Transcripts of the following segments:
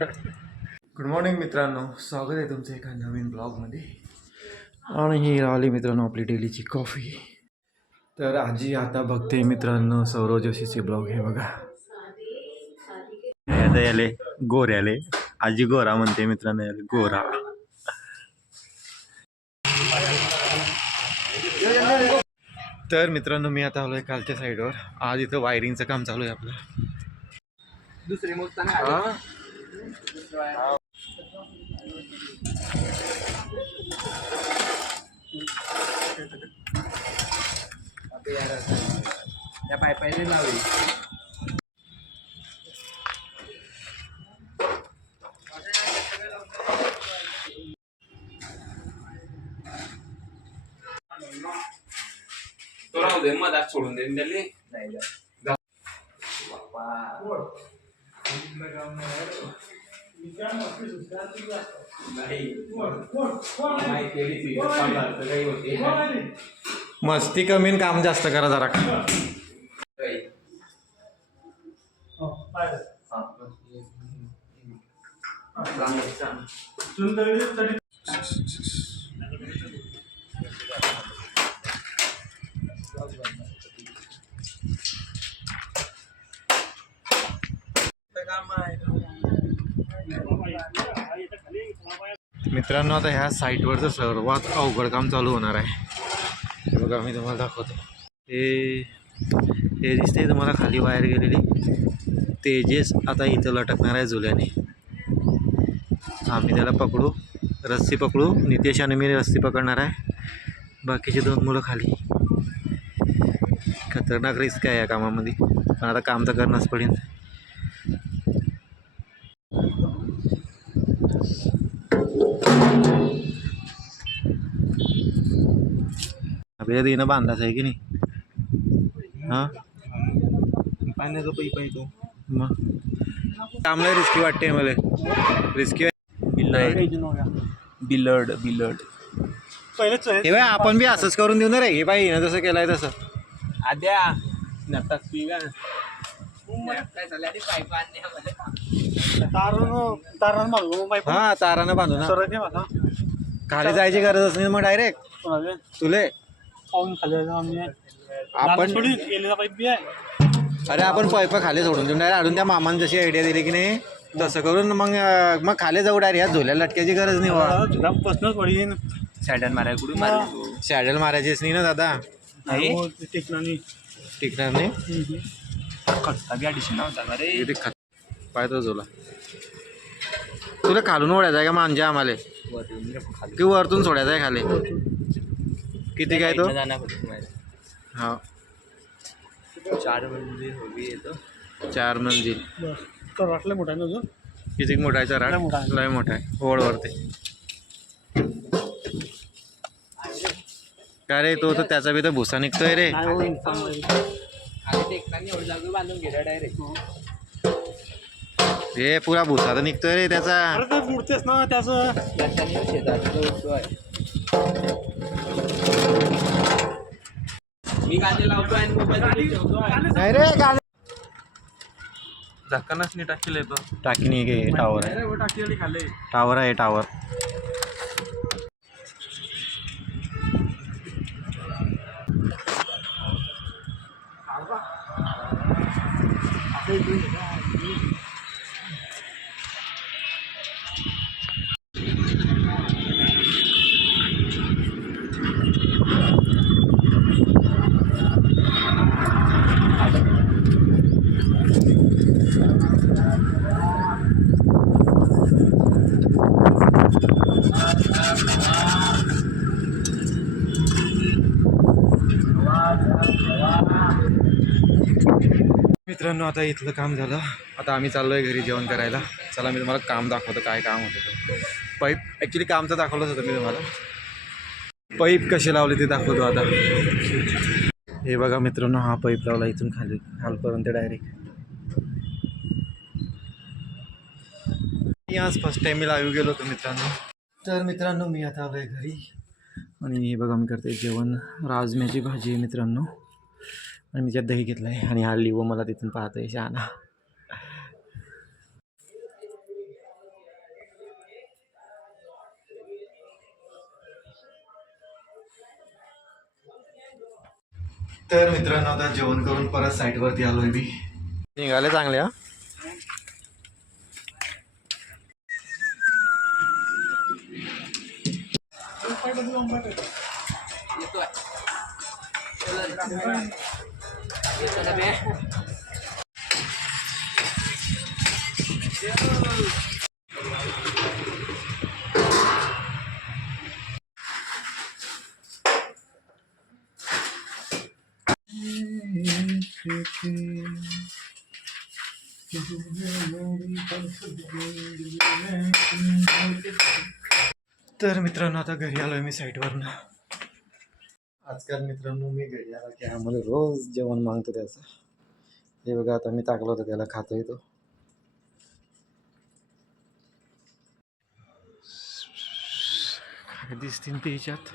Good morning मित्रांनो, स्वागत आहे तुमचं एका नवीन ब्लॉगमध्ये. आणि ही राहिली मित्रांनो आपली डेलीची कॉफी. तर आजी आता बघते मित्रांनो सौरव जोशीचे ब्लॉग. हे बघा, आता याले गोऱ्याले आजी गोरा म्हणते मित्रांनो, याले गोरा. तर मित्रांनो मी आता आलोय कालच्या साईडवर. आज इथं वायरिंगचं काम चालू आहे आपलं. दुसरी मग त्या पायपायने लावली. तो राहू दे, मधात सोडून दे त्याले. नाही मस्ती कमी आणि काम जास्त करा जरा. मित्रांनो आता ह्या साईटवरचं सर्वात अवघड काम चालू होणार आहे. हे बघा मी तुम्हाला दाखवतो. हे दिसते तुम्हाला खाली वायर गेलेली. तेजेस आता इथं लटकणार आहे झुल्याने. आम्ही त्याला पकडू, रस्सी पकडू. नितेश आणि मी रस्सी पकडणार आहे, बाकीचे 2 मुलं खाली. खतरनाक रिस्क आहे या कामामध्ये, पण आता काम तर करणंच पडेल. आपल्याला देणं बांधायचं आहे की नाही? हां, पाण्याचा पैप आहे तो. मग कामला रिस्की वाटते मला. रिस्की बिलड पहिलेच हे बाय. आपण बी असंच करून देऊ ना रे. हे बाई ना जसं केलंय तसं आद्या नटक पी का हा तारानं बांधू ना. खाली जायची गरजच नाही मग डायरेक्ट तुले आपण. अरे आपण पाईप खाली सोडून देऊन डायरेक्ट अडून. त्या मामाने जशी आयडिया दिली की नाही तसं करून मग खाली जाऊ डायरेक्ट. ह्या झोल्या लटक्याची गरज नाही. सॅडल माराय कुठून मारली? सॅडल मारायचीच नाही ना दादा. टिकणार नाही. पाय तो झोला तुला खालून ओढायचा आहे का मांजे आम्हाला की वरतून सोडायचा आहे खाली? किती काय तो? हा 4 मंजिल. किती मोठा आहे? चराट लय मोठा आहे. ओढवरती काय रे? तो तर त्याचा बी तर भुसा निघतोय रे. हे पुरा भुसा तर निघतोय रे त्याचा. मी गाडी लावतो आणि नाही रे गाडी धक्कानच नाही टाकील येतो. टाकी नाही गे. टावर आहे. टावर आहे. टावर मित्रांनो आता इथलं काम झालं. आता आम्ही चाललो आहे घरी जेवण करायला. चला मी तुम्हाला काम दाखवतो काय काम होतं. पाईप ॲक्च्युली काम तर दाखवलंच होतं मी तुम्हाला. पाईप कसे लावले ते दाखवतो आता. हे बघा मित्रांनो, हा पाईप लावला इथून खालपर्यंत डायरेक्ट. मी आज फर्स्ट टाईम मी लाईव्ह गेलो होतो मित्रांनो. तर मित्रांनो मी आता आलो आहे घरी आणि हे बघा मी करते जेवण. राजम्याची भाजी आहे मित्रांनो आणि मी त्यात दही घेतलं आहे आणि हा लिओ मला तिथून पाहतो आहे शहाणा. तर मित्रांनो आता जेवण करून परत साईटवरती आलोय मी. निघाले चांगले हा. तर मित्रांनो आता घरी आलोय मी साईटवरनं. आजकाल मित्रांनो मी घरी आला की आम्हाला रोज जेवण मागतो त्याचं. हे बघा आता मी टाकलं होतं त्याला, खातोय तो. काय दिसतील ते ह्याच्यात.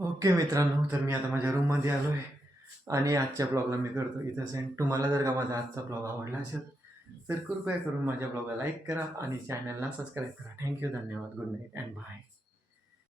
ओके मित्रांनो, तर मी आता माझ्या रूममध्ये आलो आहे आणि आजच्या ब्लॉगला मी करतो इथं सेंड. तुम्हाला जर का माझा आजचा ब्लॉग आवडला असेल तर कृपया करून माझ्या ब्लॉगला लाईक करा आणि चॅनलला सबस्क्राईब करा. थँक्यू, धन्यवाद, गुड नाईट अँड बाय.